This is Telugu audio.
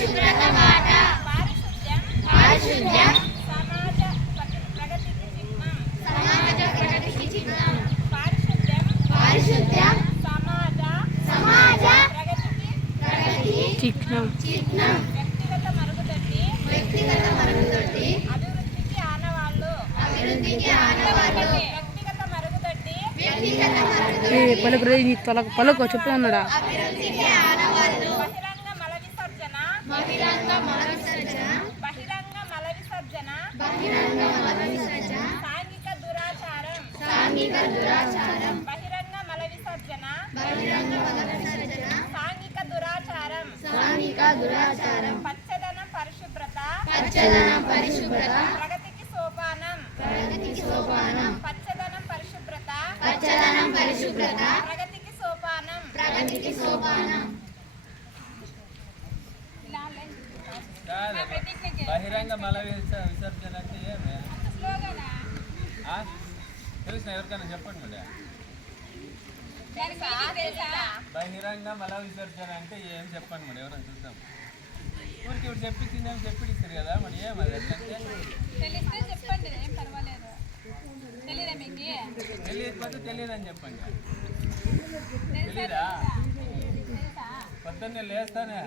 పారిశుద్ధ్యం సమాజ ప్రగతికి చిహ్నం. పారిశుద్ధ్యం సమాజ ప్రగతికి చిహ్నం. వ్యక్తిగత మరుగుదొడ్డి అభివృద్ధికి ఆనవాళ్లు. వ్యక్తిగత మరుగుదొడ్డి పలుకు చెప్తూ ఉన్నాడా? అభివృద్ధికి ఆనవాళ్లు. బహిరంగ మల విసర్జన బహిరంగ మల విసర్జన సాంఘిక దురాచారం. సాంఘిక దురాచారం బహిరంగ మల విసర్జన సాంఘిక దురాచారం. పచ్చదనం పరిశుభ్రత ప్రగతికి సోపానం. పచ్చదనం పరిశుభ్రత ప్రగతికి సోపానం. బహిరంగ మల విసర్జన అంటే ఏమి తెలిసిన ఎవరికైనా చెప్పండి మేడం. బహిరంగ మల విసర్జన అంటే ఏం చెప్పండి మేడం, ఎవరైనా చూద్దాం. ఊరికి ఇప్పుడు చెప్పించిందేమి చెప్పిస్తారు కదా మరి ఏమది అంటే తెలియకపోతే తెలియదని చెప్పండి. తెలీదా? పొద్దున్నే లేస్తానే